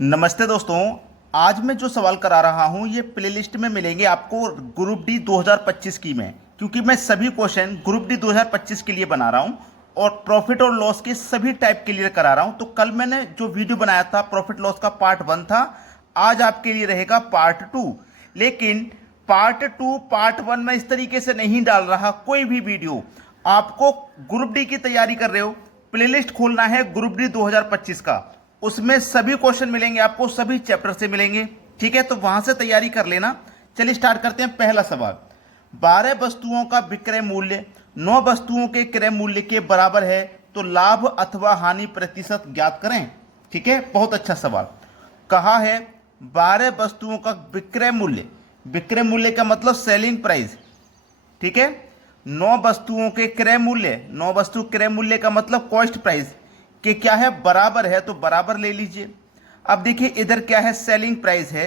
नमस्ते दोस्तों। आज मैं जो सवाल करा रहा हूं ये प्लेलिस्ट में मिलेंगे आपको ग्रुप डी 2025 की में, क्योंकि मैं सभी क्वेश्चन ग्रुप डी 2025 के लिए बना रहा हूं और प्रॉफिट और लॉस के सभी टाइप क्लियर करा रहा हूं। तो कल मैंने जो वीडियो बनाया था प्रॉफिट लॉस का पार्ट 1 था, आज आपके लिए रहेगा पार्ट 2। लेकिन पार्ट 2 पार्ट 1 में इस तरीके से नहीं डाल रहा कोई भी वीडियो। आपको ग्रुप डी की तैयारी कर रहे हो, प्लेलिस्ट खोलना है ग्रुप डी 2025 का, उसमें सभी क्वेश्चन मिलेंगे आपको, सभी चैप्टर से मिलेंगे। ठीक है, तो वहां से तैयारी कर लेना। चलिए स्टार्ट करते हैं। पहला सवाल, 12 वस्तुओं का विक्रय मूल्य 9 वस्तुओं के क्रय मूल्य के बराबर है, तो लाभ अथवा हानि प्रतिशत ज्ञात करें। ठीक है, बहुत अच्छा सवाल। कहा है 12 वस्तुओं का विक्रय मूल्य, विक्रय मूल्य का मतलब सेलिंग प्राइस। ठीक है, 9 वस्तुओं के क्रय मूल्य, 9 वस्तु क्रय मूल्य का मतलब कॉस्ट प्राइस कि क्या है, बराबर है, तो बराबर ले लीजिए। अब देखिए इधर क्या है, सेलिंग प्राइस है।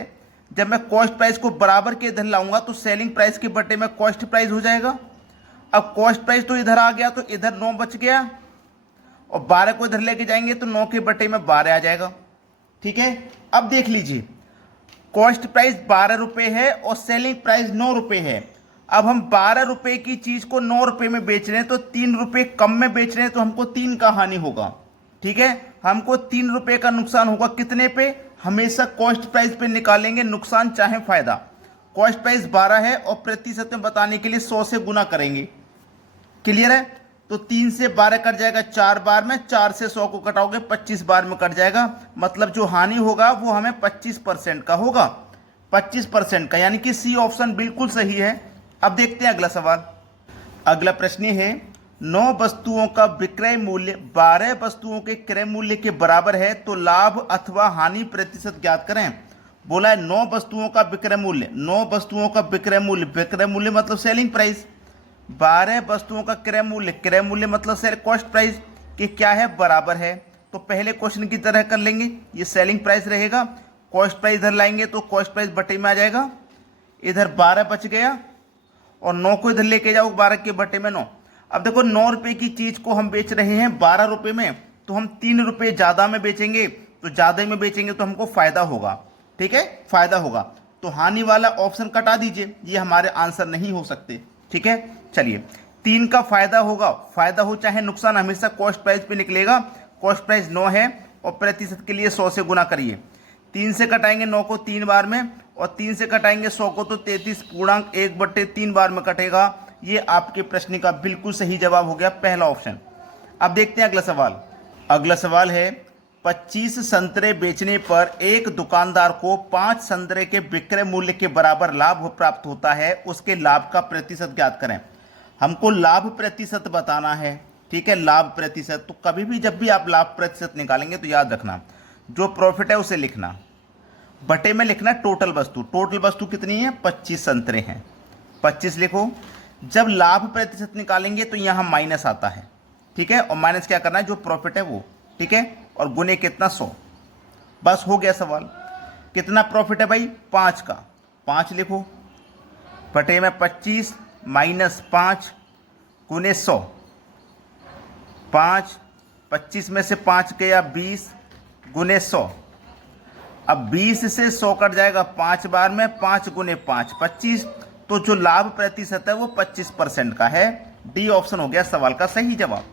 जब मैं कॉस्ट प्राइस को बराबर के इधर लाऊंगा तो सेलिंग प्राइस के बटे में कॉस्ट प्राइस हो जाएगा। अब कॉस्ट प्राइस तो इधर आ गया, तो इधर 9 बच गया और 12 को इधर लेके जाएंगे तो 9 के बटे में 12 आ जाएगा। ठीक है, अब देख लीजिए कॉस्ट प्राइस 12 रुपये है और सेलिंग प्राइस 9 रुपये है। अब हम 12 रुपये की चीज को 9 रुपये में बेच रहे हैं, तो 3 रुपये कम में बेच रहे हैं, तो हमको 3 का हानि होगा। ठीक है, हमको 3 रुपये का नुकसान होगा। कितने पे? हमेशा कॉस्ट प्राइस पे निकालेंगे नुकसान चाहे फायदा। कॉस्ट प्राइस 12 है और प्रतिशत में बताने के लिए 100 से गुना करेंगे। क्लियर है? तो 3 से 12 कट जाएगा 4 बार में, 4 से 100 को कटाओगे 25 बार में कट जाएगा। मतलब जो हानि होगा वो हमें 25% का होगा, 25% का, यानी कि सी ऑप्शन बिल्कुल सही है। अब देखते हैं अगला सवाल। अगला प्रश्न है 9 वस्तुओं का विक्रय मूल्य 12 वस्तुओं के क्रय मूल्य के बराबर है, तो लाभ अथवा हानि प्रतिशत ज्ञात करें। बोला है 9 वस्तुओं का विक्रय मूल्य, 9 वस्तुओं का विक्रय मूल्य, विक्रय मूल्य मतलब सेलिंग प्राइस, 12 वस्तुओं का क्रय मूल्य, क्रय मूल्य मतलब सेल कॉस्ट प्राइस कि क्या है, बराबर है। तो पहले क्वेश्चन की तरह कर लेंगे, ये सेलिंग प्राइस रहेगा, कॉस्ट प्राइस इधर लाएंगे तो कॉस्ट प्राइस बटे में आ जाएगा, इधर 12 बच गया और 9 को इधर लेके जाओ 12 के बटे में 9। अब देखो 9 रुपये की चीज को हम बेच रहे हैं 12 रुपये में, तो हम 3 रुपये ज्यादा में बेचेंगे, तो ज्यादा में बेचेंगे तो हमको फायदा होगा। ठीक है, फायदा होगा, तो हानि वाला ऑप्शन कटा दीजिए, ये हमारे आंसर नहीं हो सकते। ठीक है, चलिए 3 का फायदा होगा, फायदा हो चाहे नुकसान हमेशा कॉस्ट प्राइस पे निकलेगा। कॉस्ट प्राइस 9 है और प्रतिशत के लिए 100 से गुना करिए। 3 से कटाएंगे 9 को 3 बार में और 3 से कटाएंगे 100 को, तो 33.1/3 बार में कटेगा। ये आपके प्रश्न का बिल्कुल सही जवाब हो गया, पहला ऑप्शन। अब देखते हैं अगला सवाल। अगला सवाल है 25 संतरे बेचने पर एक दुकानदार को 5 संतरे के विक्रय मूल्य के बराबर लाभ प्राप्त होता है, उसके लाभ का प्रतिशत ज्ञात करें। हमको लाभ प्रतिशत बताना है। ठीक है, लाभ प्रतिशत, तो कभी भी जब भी आप लाभ प्रतिशत निकालेंगे तो याद रखना जो प्रॉफिट है उसे लिखना, बटे में लिखना टोटल वस्तु। टोटल वस्तु कितनी है? 25 संतरे हैं, 25 लिखो। जब लाभ प्रतिशत निकालेंगे तो यहां माइनस आता है। ठीक है, और माइनस क्या करना है, जो प्रॉफिट है वो। ठीक है, और गुने कितना? 100। बस हो गया सवाल। कितना प्रॉफिट है भाई? 5 का, 5 लिखो, बटे में 25 माइनस 5 गुने 100। 5, 25 में से 5 गया 20 गुने 100। अब 20 से 100 कट जाएगा 5 बार में, 5 गुने 5 25, तो जो लाभ प्रतिशत है वो 25% का है। डी ऑप्शन हो गया सवाल का सही जवाब।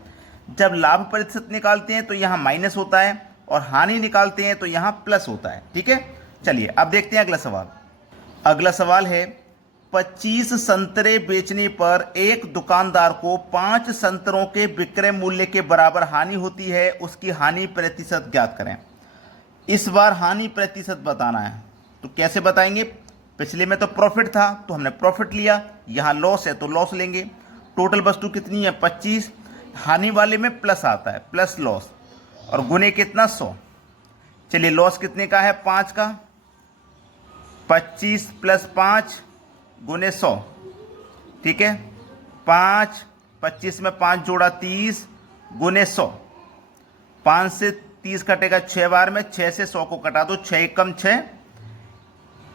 जब लाभ प्रतिशत निकालते हैं तो यहाँ माइनस होता है और हानि निकालते हैं तो यहाँ प्लस होता है। ठीक है, चलिए अब देखते हैं अगला सवाल। अगला सवाल है 25 संतरे बेचने पर एक दुकानदार को 5 संतरों के विक्रय मूल्य के बराबर हानि होती है, उसकी हानि प्रतिशत ज्ञात करें। इस बार हानि प्रतिशत बताना है, तो कैसे बताएंगे? पिछले में तो प्रॉफिट था तो हमने प्रॉफिट लिया, यहाँ लॉस है तो लॉस लेंगे। टोटल वस्तु कितनी है? 25, हानि वाले में प्लस आता है, प्लस लॉस, और गुने कितना? 100। चलिए लॉस कितने का है? 5 का, 25 + 5 गुने 100। ठीक है, 5, 25 में 5 जोड़ा 30 गुने 100। 5 से 30 कटेगा 6 बार में, 6 से 100 को कटा दो, 6 कम 6,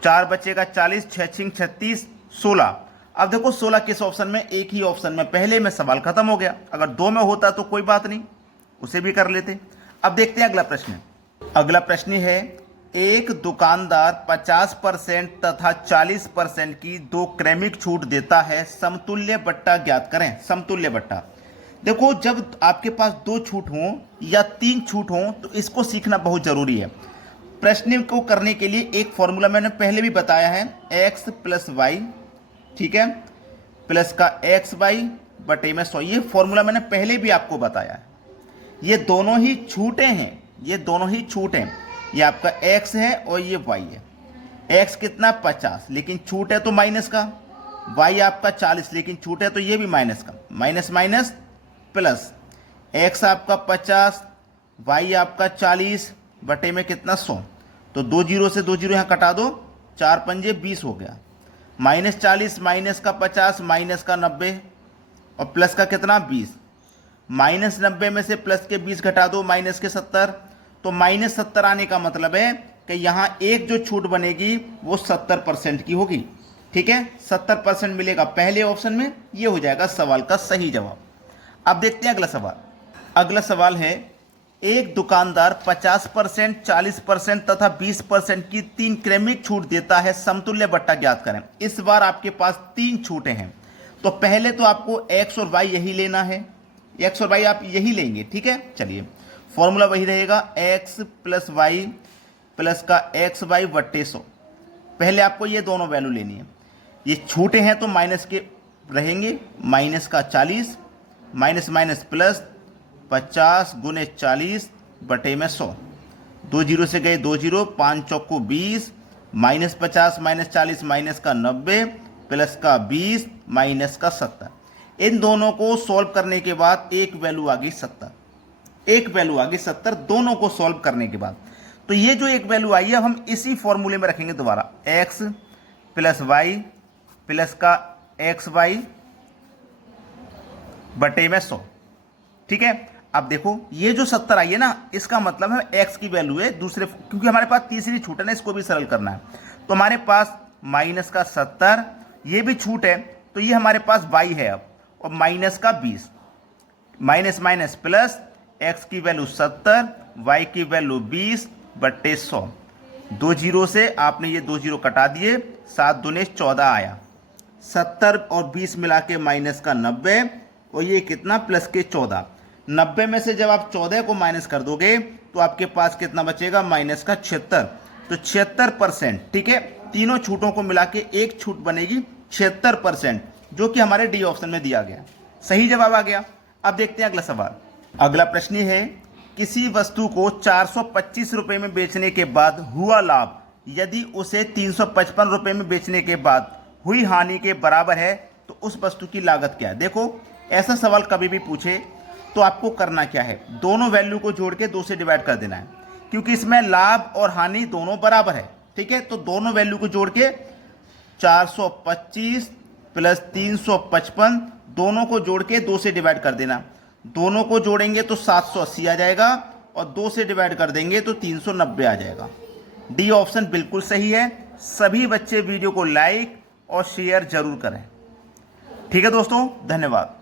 4 बचेगा 40, 6 छिंग 36, 16। अब देखो 16 किस ऑप्शन में? एक ही ऑप्शन में, पहले में सवाल खत्म हो गया। अगर 2 में होता तो कोई बात नहीं, उसे भी कर लेते। अब देखते हैं अगला प्रश्न। अगला प्रश्न है एक दुकानदार 50% तथा 40% की दो क्रमिक छूट देता है, समतुल्य बट्टा ज्ञात करें। समतुल्य बट्टा, देखो जब आपके पास दो छूट हों या तीन छूट हों तो इसको सीखना बहुत ज़रूरी है। प्रश्न को करने के लिए एक फॉर्मूला मैंने पहले भी बताया है, x प्लस वाई, ठीक है, प्लस का एक्स वाई बटे में 100। ये फॉर्मूला मैंने पहले भी आपको बताया है। ये दोनों ही छूटें हैं, ये दोनों ही छूट हैं। ये आपका x है और ये y है। x कितना 50, लेकिन छूट है तो माइनस का। y आपका 40, लेकिन छूट है तो ये भी माइनस का। माइनस माइनस प्लस, x आपका 50, y आपका 40 बटे में कितना 100। तो 2 जीरो से 2 जीरो यहाँ कटा दो, 4 पंजे 20 हो गया। माइनस 40 माइनस का 50 माइनस का 90 और प्लस का कितना 20। माइनस 90 में से प्लस के 20 घटा दो, माइनस के 70। तो माइनस 70 आने का मतलब है कि यहाँ एक जो छूट बनेगी वो 70% की होगी। ठीक है, 70% मिलेगा पहले ऑप्शन में। ये हो जाएगा सवाल का सही जवाब। अब देखते हैं अगला सवाल। अगला सवाल है, एक दुकानदार 50%, 40% तथा 20% की तीन क्रमिक छूट देता है, समतुल्य बट्टा ज्ञात करें। इस बार आपके पास तीन छूटें हैं, तो पहले तो आपको x और y यही लेना है। x और y आप यही लेंगे, ठीक है। चलिए, फॉर्मूला वही रहेगा, x प्लस वाई प्लस का एक्स वाई बट्टे 100। पहले आपको ये दोनों वैल्यू लेनी है। ये छूटे हैं तो माइनस के रहेंगे, माइनस का 40 माइनस माइनस प्लस 50 गुने 40 बटे में 100। 2 जीरो से गए 2 जीरो, 5 चौको 20, माइनस 50 माइनस 40 माइनस का 90 प्लस का 20 माइनस का 70। इन दोनों को सॉल्व करने के बाद एक वैल्यू आ गई 70। एक वैल्यू आ गई 70 दोनों को सॉल्व करने के बाद। तो ये जो एक वैल्यू आई है हम इसी फॉर्मूले में रखेंगे दोबारा, x प्लस वाई प्लस का एक्स वाई बटे में 100। ठीक है, अब देखो ये जो 70 आई है ना, इसका मतलब है x की वैल्यू है दूसरे, क्योंकि हमारे पास तीसरी छूट है ना, इसको भी सरल करना है। तो हमारे पास माइनस का 70, ये भी छूट है तो ये हमारे पास y है अब, और माइनस का 20, माइनस माइनस प्लस, x की वैल्यू 70, y की वैल्यू 20 बट्टे 100। 2 जीरो से आपने ये 2 जीरो कटा दिए, 7 दूने 14 आया। 70 और 20 मिला के माइनस का 90, और ये कितना प्लस के 14। 90 में से जब आप 14 को माइनस कर दोगे तो आपके पास कितना बचेगा, माइनस का 76। तो 76%, ठीक है, तीनों छूटों को मिला के एक छूट बनेगी 76%, जो कि हमारे डी ऑप्शन में दिया गया। सही जवाब आ गया। अब देखते हैं अगला सवाल। अगला प्रश्न है, किसी वस्तु को 425 रुपये में बेचने के बाद हुआ लाभ यदि उसे 355 रुपये में बेचने के बाद हुई हानि के बराबर है तो उस वस्तु की लागत क्या है। देखो, ऐसा सवाल कभी भी पूछे तो आपको करना क्या है, दोनों वैल्यू को जोड़ के 2 से डिवाइड कर देना है, क्योंकि इसमें लाभ और हानि दोनों बराबर है। ठीक है, तो दोनों वैल्यू को जोड़ के 425 प्लस 355 दोनों को जोड़ के 2 से डिवाइड कर देना। दोनों को जोड़ेंगे तो 780 आ जाएगा, और 2 से डिवाइड कर देंगे तो 390 आ जाएगा। डी ऑप्शन बिल्कुल सही है। सभी बच्चे वीडियो को लाइक और शेयर जरूर करें। ठीक है दोस्तों, धन्यवाद।